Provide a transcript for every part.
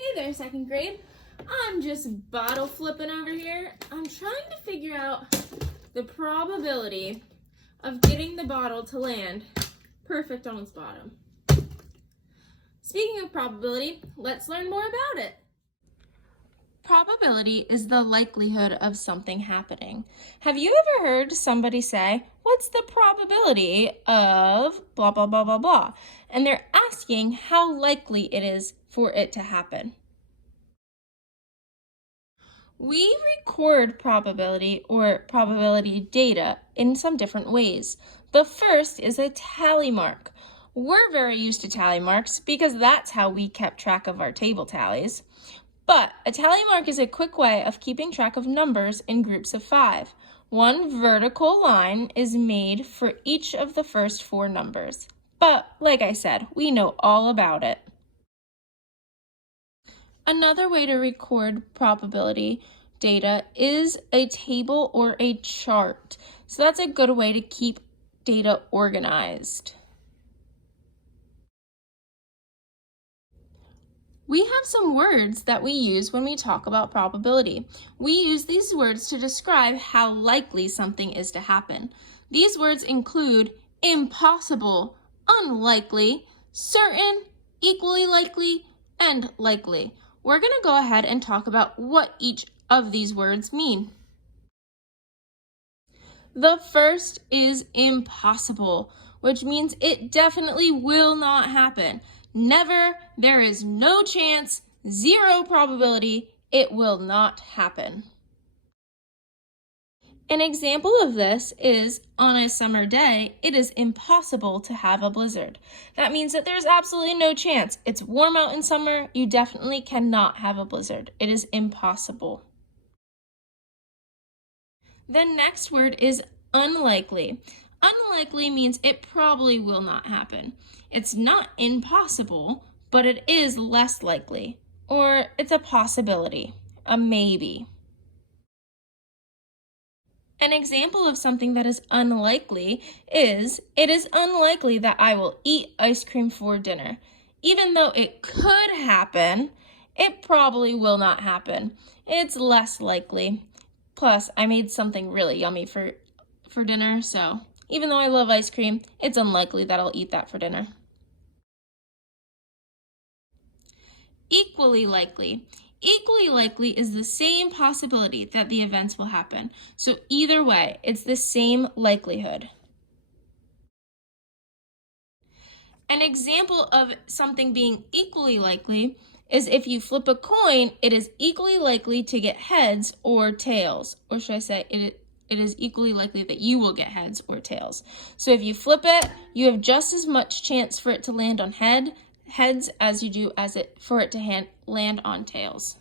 Hey there, second grade. I'm just bottle flipping over here. I'm trying to figure out the probability of getting the bottle to land perfect on its bottom. Speaking of probability, let's learn more about it. Probability is the likelihood of something happening. Have you ever heard somebody say, what's the probability of blah, blah, blah, blah, blah? And they're asking how likely it is for it to happen. We record probability or probability data in some different ways. The first is a tally mark. We're very used to tally marks because that's how we kept track of our table tallies. But a tally mark is a quick way of keeping track of numbers in groups of 5. One vertical line is made for each of the first 4 numbers. But like I said, we know all about it. Another way to record probability data is a table or a chart. So that's a good way to keep data organized. We have some words that we use when we talk about probability. We use these words to describe how likely something is to happen. These words include impossible, unlikely, certain, equally likely, and likely. We're going to go ahead and talk about what each of these words mean. The first is impossible, which means it definitely will not happen. Never, there is no chance, 0 probability, it will not happen. An example of this is, on a summer day, it is impossible to have a blizzard. That means that there's absolutely no chance. It's warm out in summer, you definitely cannot have a blizzard. It is impossible. The next word is unlikely. Unlikely means it probably will not happen. It's not impossible, but it is less likely, or it's a possibility, a maybe. An example of something that is unlikely is, it is unlikely that I will eat ice cream for dinner. Even though it could happen, it probably will not happen. It's less likely. Plus, I made something really yummy for dinner, so even though I love ice cream, it's unlikely that I'll eat that for dinner. Equally likely. Equally likely is the same possibility that the events will happen. So either way, it's the same likelihood. An example of something being equally likely is if you flip a coin, it is equally likely to get heads or tails. Or should I say, it is equally likely that you will get heads or tails. So if you flip it, you have just as much chance for it to land on heads as you do for it to land on tails.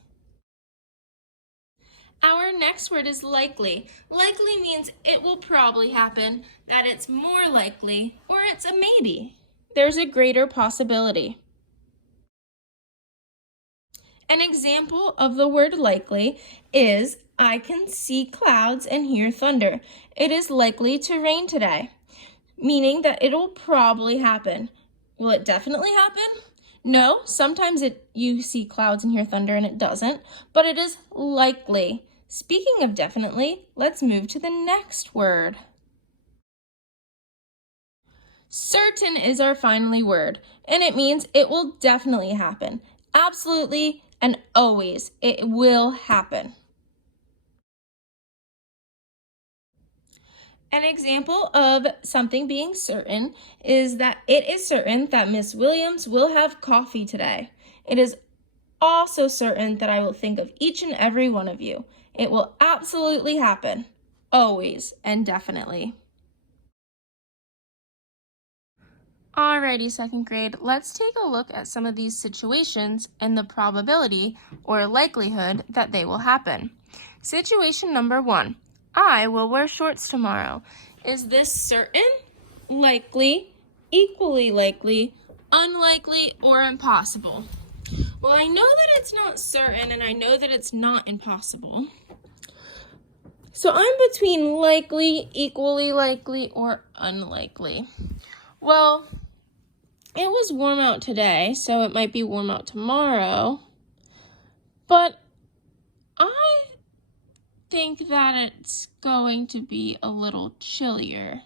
Our next word is likely. Likely means it will probably happen, that it's more likely, or it's a maybe. There's a greater possibility. An example of the word likely is, I can see clouds and hear thunder. It is likely to rain today, meaning that it'll probably happen. Will it definitely happen? No, sometimes you see clouds and hear thunder and it doesn't, but it is likely. Speaking of definitely, let's move to the next word. Certain is our final word, and it means it will definitely happen. Absolutely and always, it will happen. An example of something being certain is that it is certain that Miss Williams will have coffee today. It is also certain that I will think of each and every one of you. It will absolutely happen, always and definitely. Alrighty, second grade, let's take a look at some of these situations and the probability or likelihood that they will happen. Situation number 1, I will wear shorts tomorrow. Is this certain, likely, equally likely, unlikely, or impossible? Well, I know that it's not certain and I know that it's not impossible. So I'm between likely, equally likely, or unlikely. Well, it was warm out today, so it might be warm out tomorrow. but I think that it's going to be a little chillier.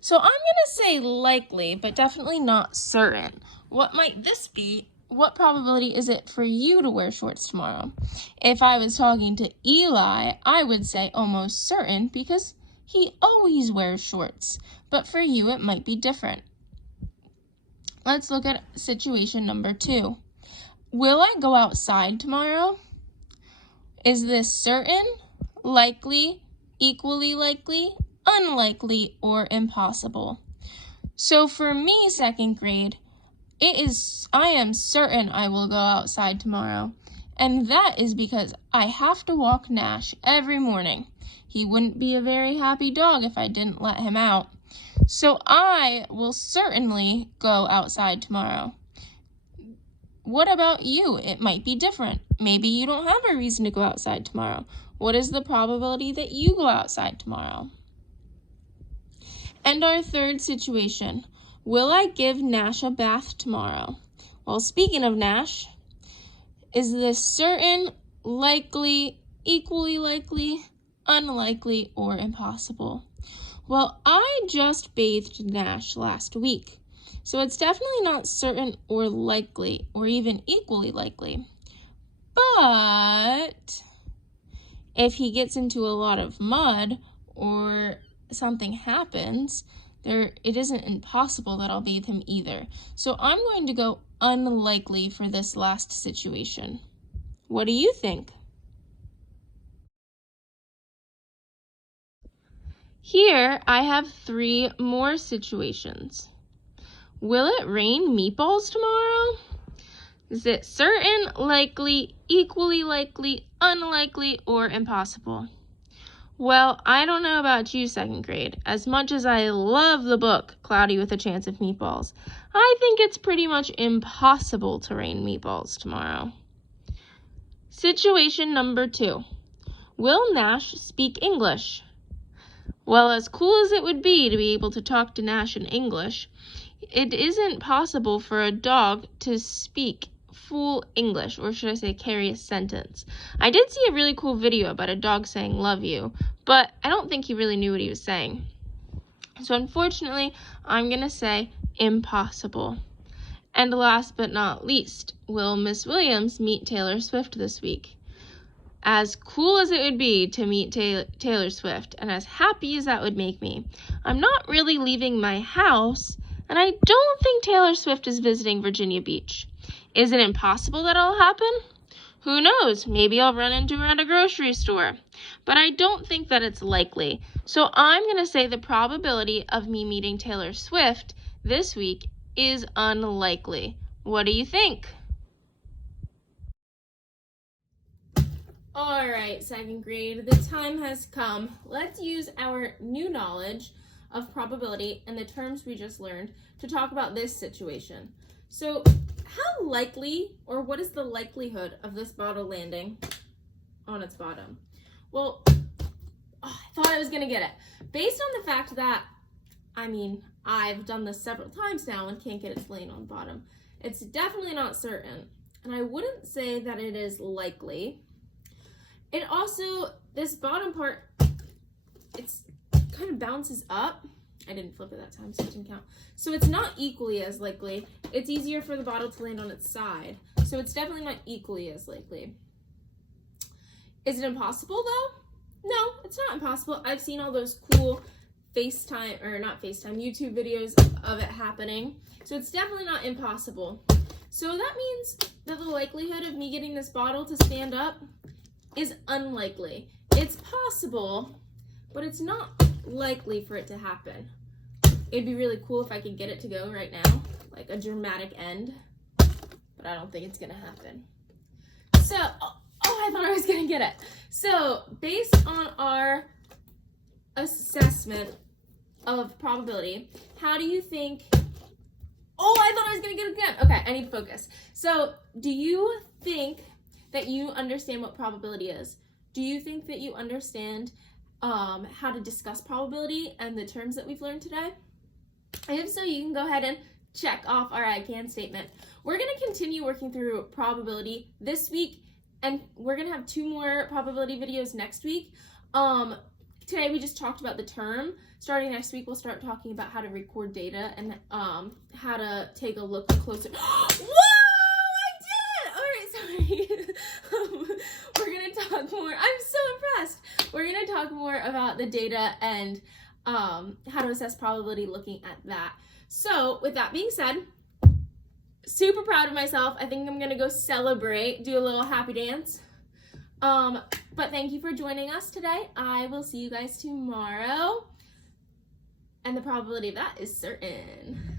So I'm going to say likely, but definitely not certain. What might this be? What probability is it for you to wear shorts tomorrow? If I was talking to Eli, I would say almost certain because he always wears shorts. But for you, it might be different. Let's look at situation number 2. Will I go outside tomorrow? Is this certain, likely, equally likely, unlikely, or impossible? So for me, second grade, I am certain I will go outside tomorrow. And that is because I have to walk Nash every morning. He wouldn't be a very happy dog if I didn't let him out. So I will certainly go outside tomorrow. What about you? It might be different. Maybe you don't have a reason to go outside tomorrow. What is the probability that you go outside tomorrow? And our third situation, will I give Nash a bath tomorrow? Well, speaking of Nash, is this certain, likely, equally likely, unlikely, or impossible? Well, I just bathed Nash last week, so it's definitely not certain or likely or even equally likely. But if he gets into a lot of mud or something happens, it isn't impossible that I'll bathe him either. So I'm going to go unlikely for this last situation. What do you think? Here I have 3 more situations. Will it rain meatballs tomorrow? Is it certain, likely, equally likely, unlikely, or impossible? Well, I don't know about you, second grade. As much as I love the book, Cloudy with a Chance of Meatballs, I think it's pretty much impossible to rain meatballs tomorrow. Situation number 2. Will Nash speak English? Well, as cool as it would be to be able to talk to Nash in English, it isn't possible for a dog to speak full English, or should I say carry a sentence. I did see a really cool video about a dog saying love you, but I don't think he really knew what he was saying. So unfortunately, I'm going to say impossible. And last but not least, will Miss Williams meet Taylor Swift this week? As cool as it would be to meet Taylor Swift, and as happy as that would make me, I'm not really leaving my house, and I don't think Taylor Swift is visiting Virginia Beach. Is it impossible that it'll happen? Who knows? Maybe I'll run into her at a grocery store. But I don't think that it's likely. So I'm going to say the probability of me meeting Taylor Swift this week is unlikely. What do you think? All right, second grade, the time has come. Let's use our new knowledge of probability and the terms we just learned to talk about this situation. So how likely, or what is the likelihood of this bottle landing on its bottom? Well, I thought I was going to get it. Based on the fact that, I've done this several times now and can't get it to land on the bottom. It's definitely not certain. And I wouldn't say that it is likely. It also, this bottom part, it's kind of bounces up. I didn't flip it that time, so it didn't count. So it's not equally as likely. It's easier for the bottle to land on its side. So it's definitely not equally as likely. Is it impossible though? No, it's not impossible. I've seen all those cool YouTube videos of it happening. So it's definitely not impossible. So that means that the likelihood of me getting this bottle to stand up is unlikely. It's possible, but it's not likely for it to happen. It'd be really cool if I could get it to go right now, like a dramatic end, but I don't think it's gonna happen. So, I thought I was gonna get it. So, based on our assessment of probability, how do you think, I thought I was gonna get it again. Okay, I need to focus. So, do you think that you understand what probability is? Do you think that you understand how to discuss probability and the terms that we've learned today? If so, you can go ahead and check off our I can statement. We're going to continue working through probability this week and we're gonna have 2 more probability videos next week. Today we just talked about the term. Starting next week, we'll start talking about how to record data and how to take a look closer. Whoa! I did it! All right, sorry. We're gonna talk more. I'm so impressed. We're gonna talk more about the data and how to assess probability looking at that. So, with that being said, super proud of myself. I think I'm gonna go celebrate, do a little happy dance. But thank you for joining us today. I will see you guys tomorrow. And the probability of that is certain.